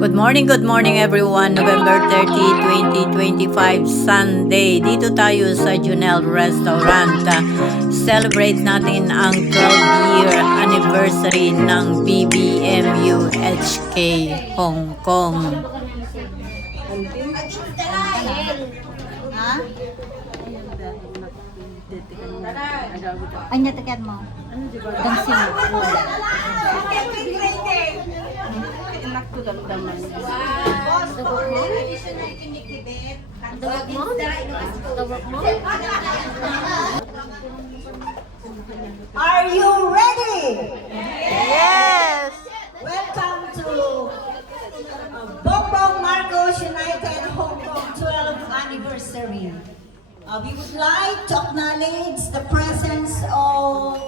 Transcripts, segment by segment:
Good morning everyone. November 30, 2025, Sunday. Dito tayo sa Junel Restaurant. Celebrate natin ang 12-year anniversary ng BBMU HK Hong Kong. Ay, natakan mo. Damsin mo. Enak tuh damdaman. Dawag mo? Dawag mo? Are you ready? Yes! Welcome to Bongbong Marcos United Hong Kong 12th anniversary. We would like to acknowledge the presence of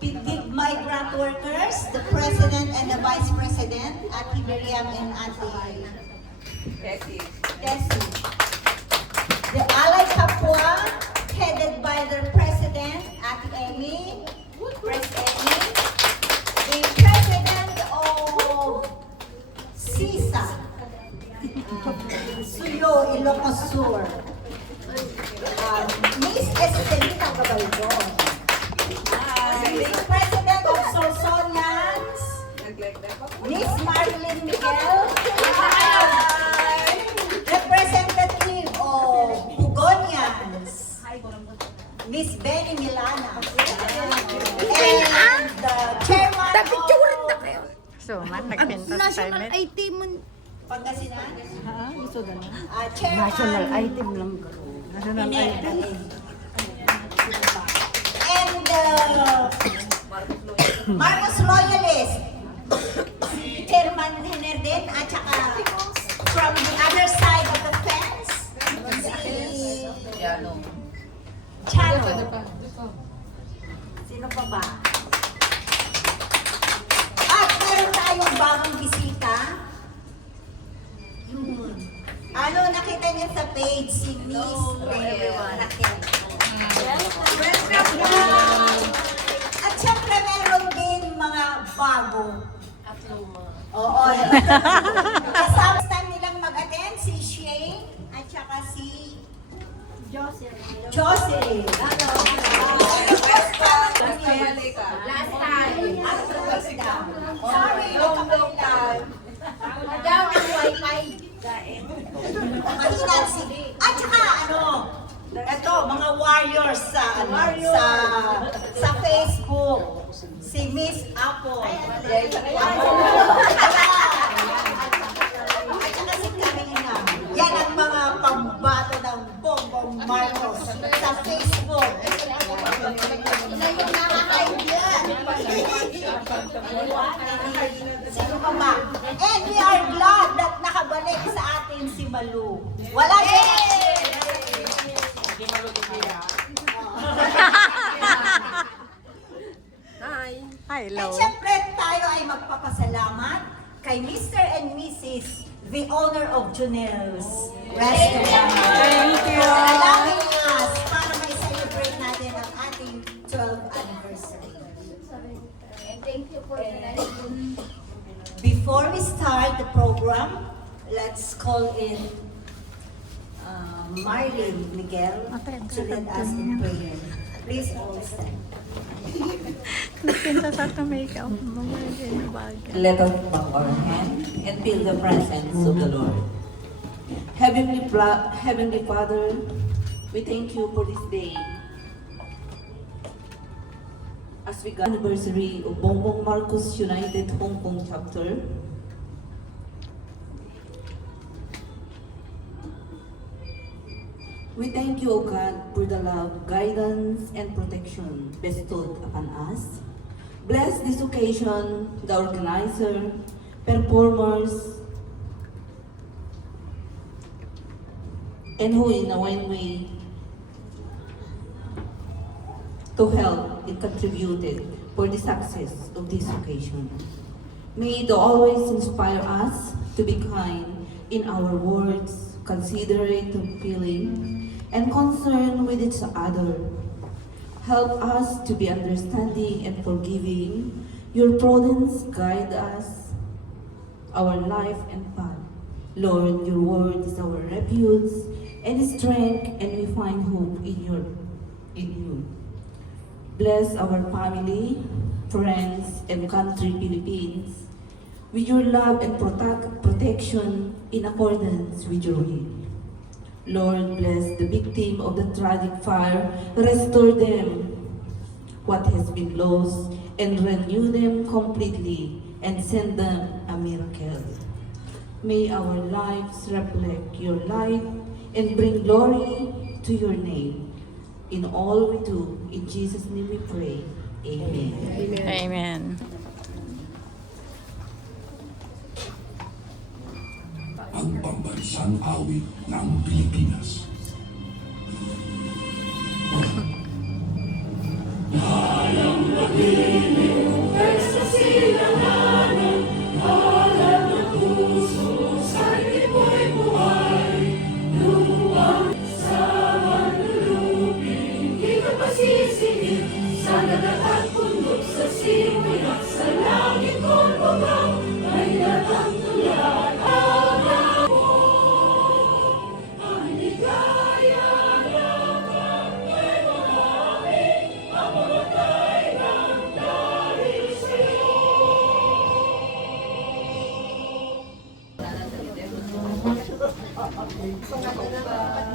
big migrant workers, the President and the Vice President, Ate Miriam and Ate Tessie. The Allied Kapwa, headed by their President, Ate Amy, Pres Amy, the President of CISA, Suyo, Ilocos Sur, Miss Estelita Cabalgon, the President of Sorsonians, Miss Marilyn Miguel, Representative of Bugonians, Miss Benny Milana, and the Chairman of So, nagpintas National item mo. Pangasinan, Gusto na. Chairman National item lang. National Iner, item. and Marcos Loyalist, si Chairman Hiner din, at saka from the other side of the fence, si Chano. Sino pa ba? At meron tayong bagong bisita. Yun. Ano, nakita niyo sa page si Miss Raquel. Welcome. At syempre meron din mga bago. Oo. Kasama time nilang mag-attend si Shane at saka si Jocelyn. Ano? Last time. Sorry, nakapalitan. Daw ng wifi. Mahina si... At saka ano, ito, mga warriors sa sa Facebook. Si Miss Apple. At saka si Karina. Yan ang mga pambato ng Bongbong Marcos sa Facebook. Sino pa ba? And we are glad that nakabalik sa atin si Malu. Wala siya! Hello. At syempre tayo ay magpapasalamat kay Mr. and Mrs. the owner of Junel's Restaurant. Thank you. For allowing us para may celebrate natin ang ating 12th anniversary. And thank you for the Before we start the program, let's call in Marilyn Miguel to lead us in prayer. Please all stand. Nagpintas at makeup mo. Let us bow our hand and feel the presence of the Lord. Heavenly Father, we thank you for this day. As we got anniversary of Bongbong Marcos United Hong Kong chapter, we thank you, O God, for the love, guidance, and protection bestowed upon us. Bless this occasion, the organizer, performers, and who in a way to help it contributed for the success of this occasion. May it always inspire us to be kind in our words, considerate of feeling, and concern with each other. Help us to be understanding and forgiving. Your prudence guide us, our life and path. Lord, your word is our refuge and strength, and we find hope in you. Bless our family, friends, and country, Philippines, with your love and protection in accordance with your will. Lord, bless the victim of the tragic fire, restore them what has been lost, and renew them completely, and send them a miracle. May our lives reflect your light and bring glory to your name. In all we do, in Jesus' name we pray. Amen. Amen. Ang pambansang awit ng Pilipinas.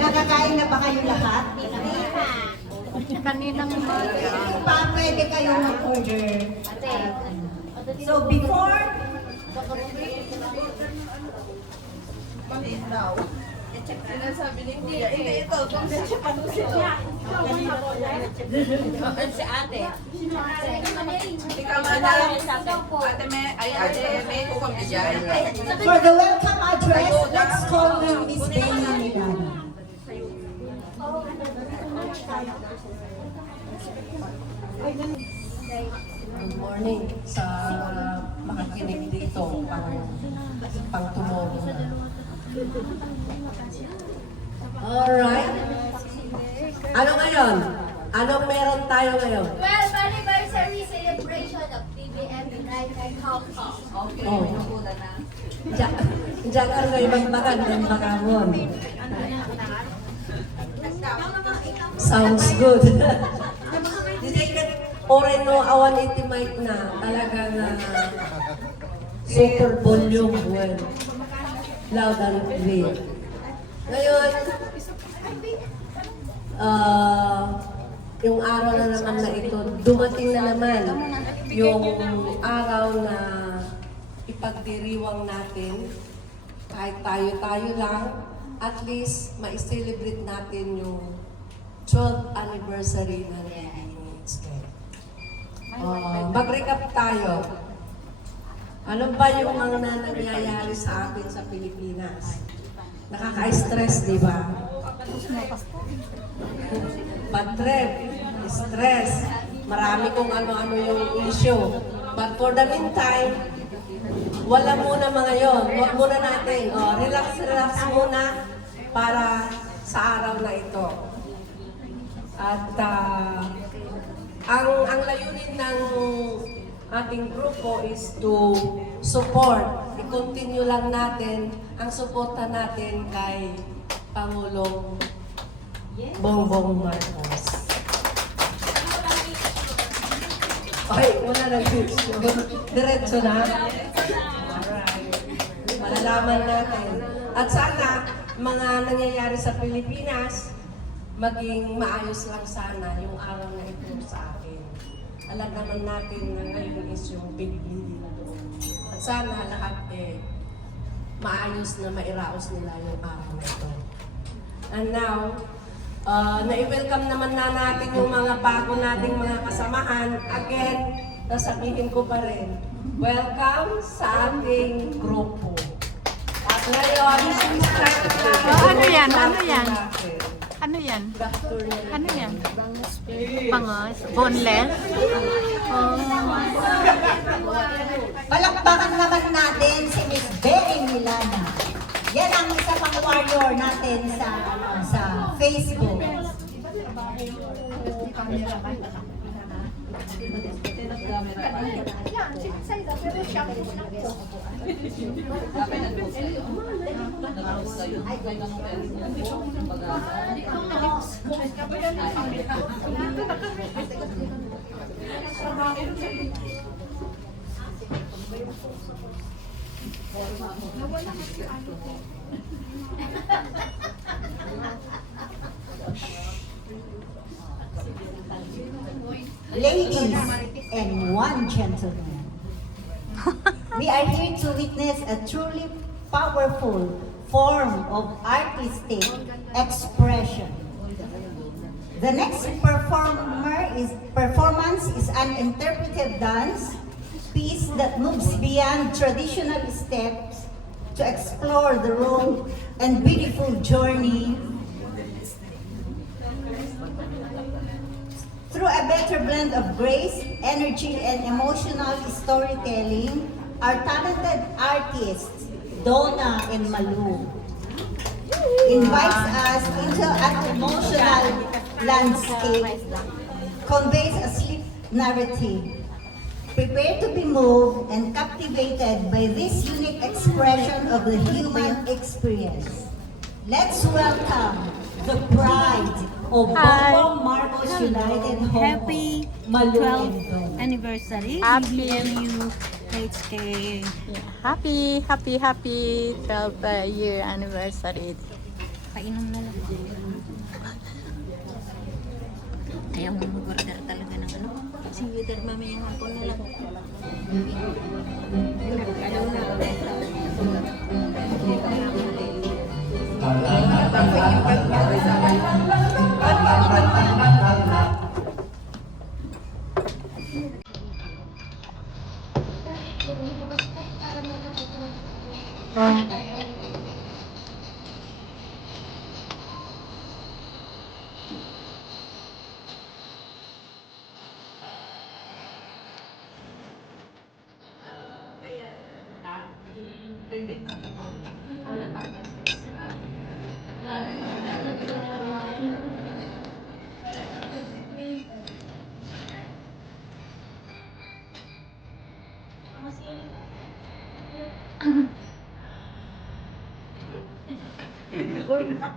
Nakakain na ba kayo lahat? Kaninang umaga. Pa, pwede kayo mag-order. So before, for the welcome address, let's call in Miss Benny Milano. Good morning sa makakinig dito pang tumulong na. Alright. Ano ngayon? Anong meron tayo ngayon? 12th anniversary celebration of BBM United Hong Kong. Oh. Diyan ka ngayon magbakan ng bakamon. Sounds good. Oren no awan iti mic na talaga na super volume well. Loud and clear. Ngayon, yung araw na naman na ito, dumating na naman yung araw na ipagdiriwang natin, kahit tayo-tayo lang, at least ma-celebrate natin yung 12th anniversary ng PBBM. Mag-recap tayo. Ano ba yung mga nangyayari sa atin sa Pilipinas? Nakaka-stress, di ba? Bad trip, stress, marami kung ano-ano yung issue. But for the meantime, wala muna mga yon. Huwag muna natin. Relax muna para sa araw na ito. At ang layunin ng ating grupo is to support. I-continue lang natin ang suporta natin kay Pangulong Bongbong Marcos. Okay, wala nang issue. Diretso na. Alright. Malalaman natin. At sana, mga nangyayari sa Pilipinas, maging maayos lang sana yung araw na ito sa atin. Alam naman natin na ngayon is yung big bleeding doon. At sana lahat maayos na mairaos nila yung araw na ito. And now, na-welcome naman na natin yung mga bago nating mga kasamahan. Again, nasabihin ko pa rin, welcome sa ating grupo. At ngayon, Ano yan? Ano yan? Ano yan? Ano yan? Bangos? Boneless? Palakpakan naman natin si Miss Benny Milano. Yan ang isa pang warrior natin sa Facebook. Ladies and one gentleman, we are here to witness a truly powerful form of artistic expression. The next performance is an interpretive dance piece that moves beyond traditional steps to explore the raw and beautiful journey through a better blend of grace, energy, and emotional storytelling. Our talented artists, Donna and Malu, invites us into an emotional landscape, conveys a sleek narrative. Prepare to be moved and captivated by this unique expression of the human experience. Let's welcome the bride of Hi. Bongbong Marcos United Hong Kong, Happy Malu 12th and Donna. anniversary. Happy. BBMU HK. Yeah. Happy 12th year anniversary. Painom na lang. Ayaw mo mag-order talaga ng ano. Si Wither mamayang hapon na lang. Ano na.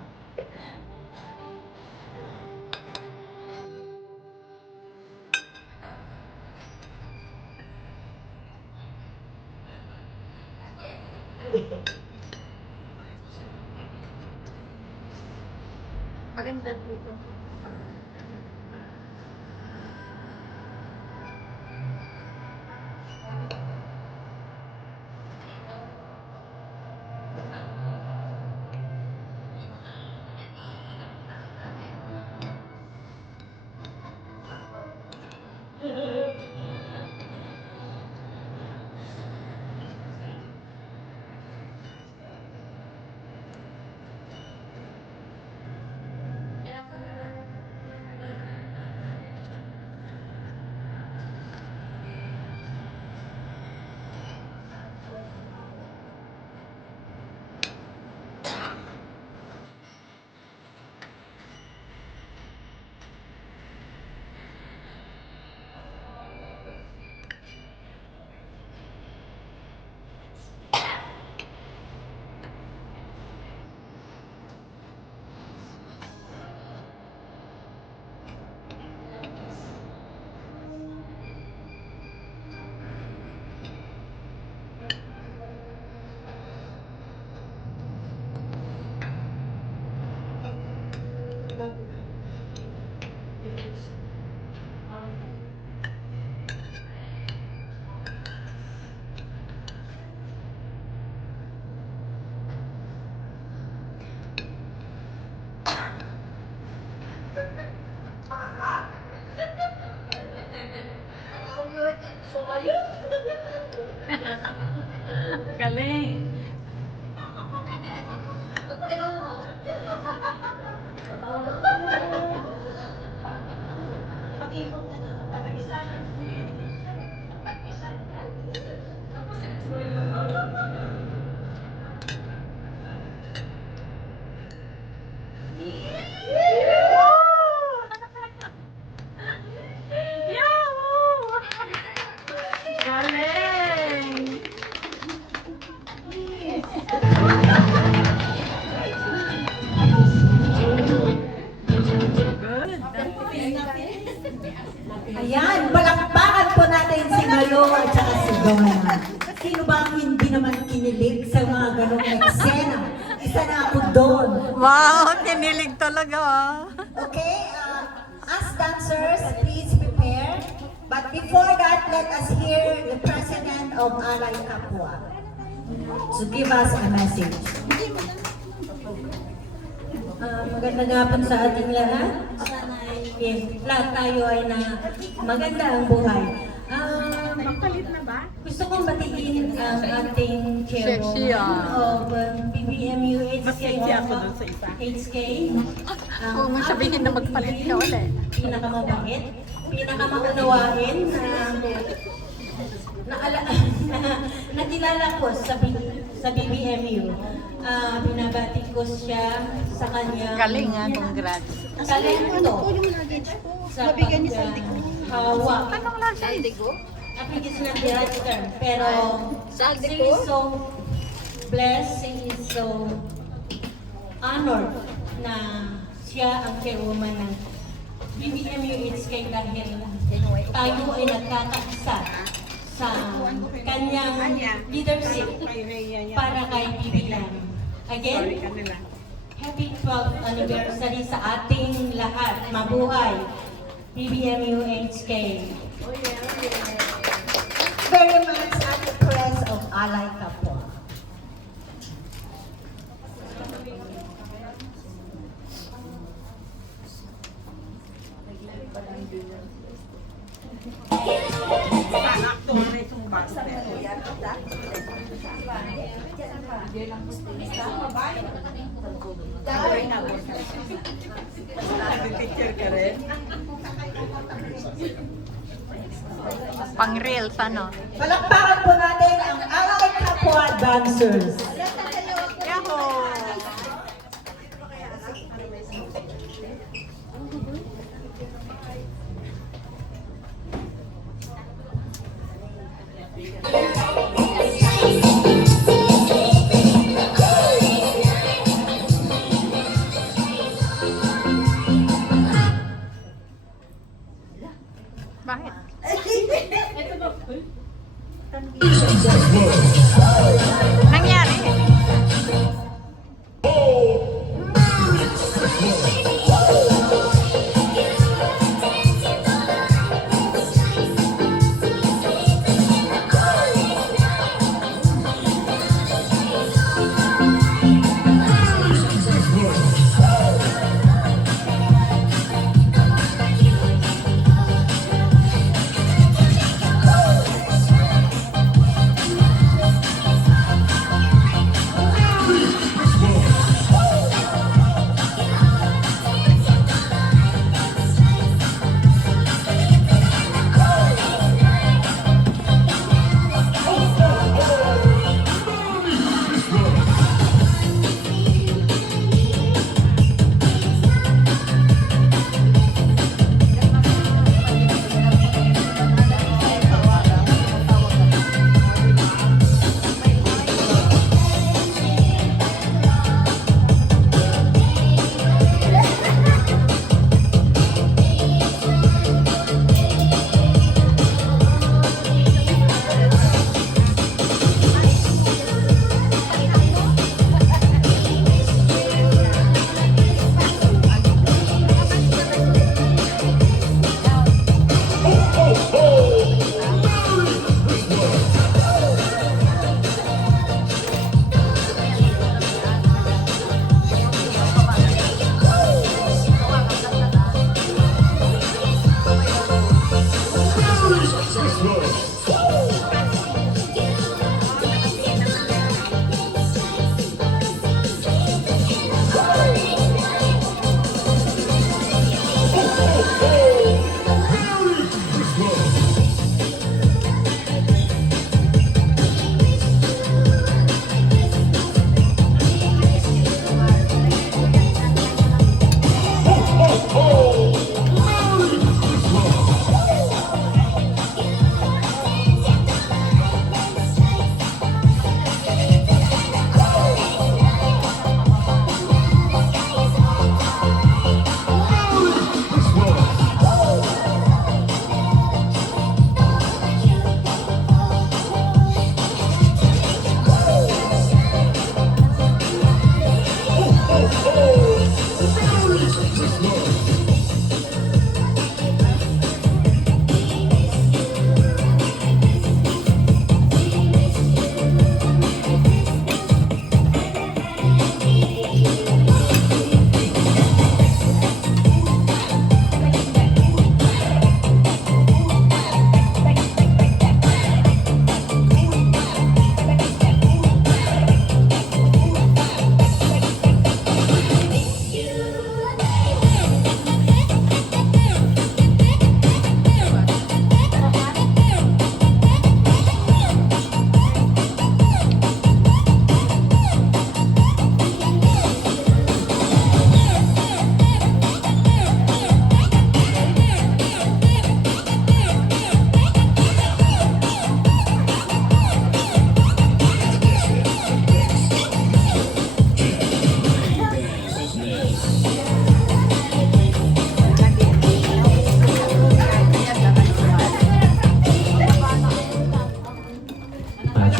Galing. Galing. sa mga ganong eksena. Isa na ako doon. Wow, kinilig talaga. Okay, as dancers, please prepare. But before that, let us hear the president of Alay Kapwa to give us a message. Magandang hapon sa ating lahat. Lahat tayo ay maganda ang buhay. Gusto kong batiin ang ating Sexy, chairwoman of PBMU HK. Huwag mo sabihin na magpalit ka ulit. Pinakamabait, pinakamaunawain nakilala ko sa BBMU. Binabati ko siya sa kanya. Galing nga, congrats. Talento sa paghawak. Anong lasa? Application ng director. Pero she is so blessed, she is so honored na siya ang chairwoman ng BBMU HK dahil tayo ay nagkakaisa sa kanyang leadership para kay BBM. Again, happy 12th anniversary sa ating lahat. Mabuhay! BBMU HK. Very much at the press of Alay Kapwa. Pang reels, ano? Palakpakan po natin ang Alay Kapwa dancers. Yahoo! Bakit? Nangyari?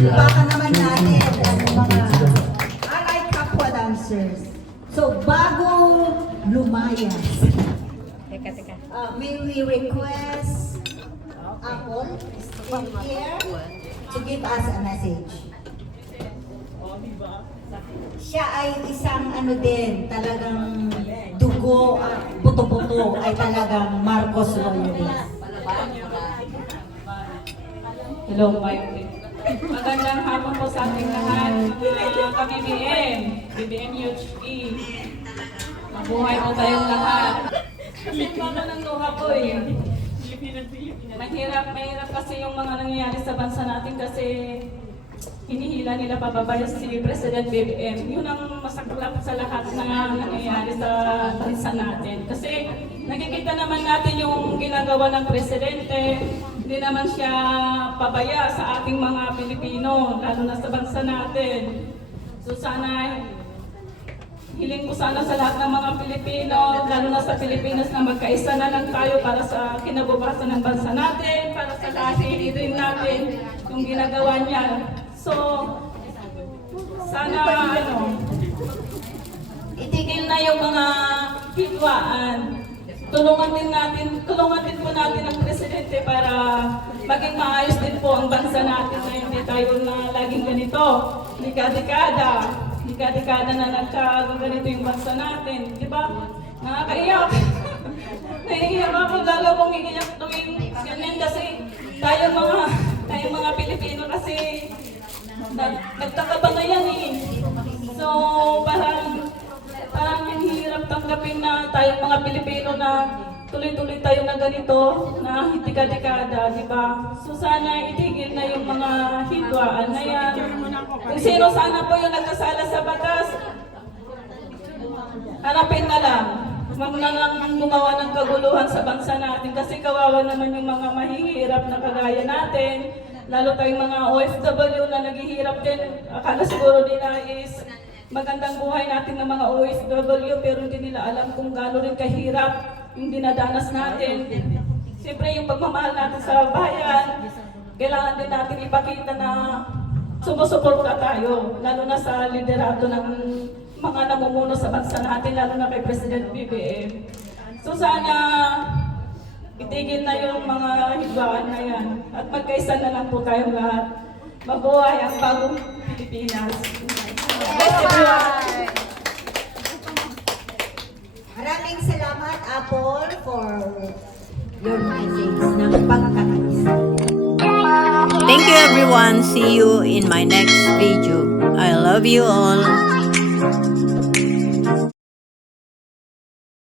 palakpakan naman natin ang mga alay kapwa dancers. So, bago lumayas, may we request Apple in here to give us a message. Siya ay isang din, talagang dugo at buto-buto ay talagang Marcos loyalist. Hello, Mike. Magandang hapon po sa ating lahat, mga ka-BBM, BBM UHP. Mabuhay po tayong lahat. Ano ng luha po eh. Mahirap kasi yung mga nangyayari sa bansa natin kasi hinihila nila pababa si President BBM. Yun ang masaklap sa lahat na nangyayari sa bansa natin. Kasi nakikita naman natin yung ginagawa ng Presidente. Hindi naman siya pabaya sa ating mga Pilipino, lalo na sa bansa natin. So sana, hiling ko sana sa lahat ng mga Pilipino, lalo na sa Pilipinas, na magkaisa na lang tayo para sa kinabukasan ng bansa natin, para sa lahirin natin yung ginagawa niya. So, sana itigil na yung mga hidwaan. Tulungan din po natin ang Presidente para maging maayos din po ang bansa natin na hindi tayo na laging ganito. Dekada na nagkaganito yung bansa natin. Di ba? Nakakaiyak. Naiiyak ako, lalo kong iiyak tuwing ganyan kasi tayo mga Pilipino kasi nagtakaba na yan eh. So parang ang hirap tanggapin na tayong mga Pilipino na tuloy-tuloy tayo na ganito, na dekada, di ba? So sana itigil na yung mga hidwaan na yan. Kung sino sana po yung nagkasala sa batas, harapin na lang. Huwag na lang gumawa ng kaguluhan sa bansa natin kasi kawawa naman yung mga mahihirap na kagaya natin. Lalo tayong mga OFW na naghihirap din. Akala siguro nila is magandang buhay natin ng mga OFW pero hindi nila alam kung gaano rin kahirap yung dinadanas natin. Siyempre yung pagmamahal natin sa bayan, kailangan din natin ipakita na sumusuporta tayo, lalo na sa liderato ng mga namumuno sa bansa natin, lalo na kay President BBM. So sana itigil na yung mga hidwaan na yan at magkaisa na lang po tayong lahat. Mabuhay ang bagong Pilipinas. Maraming salamat, Apple, for your message ng pagkakaisa. Thank you everyone. See you in my next video. I love you all.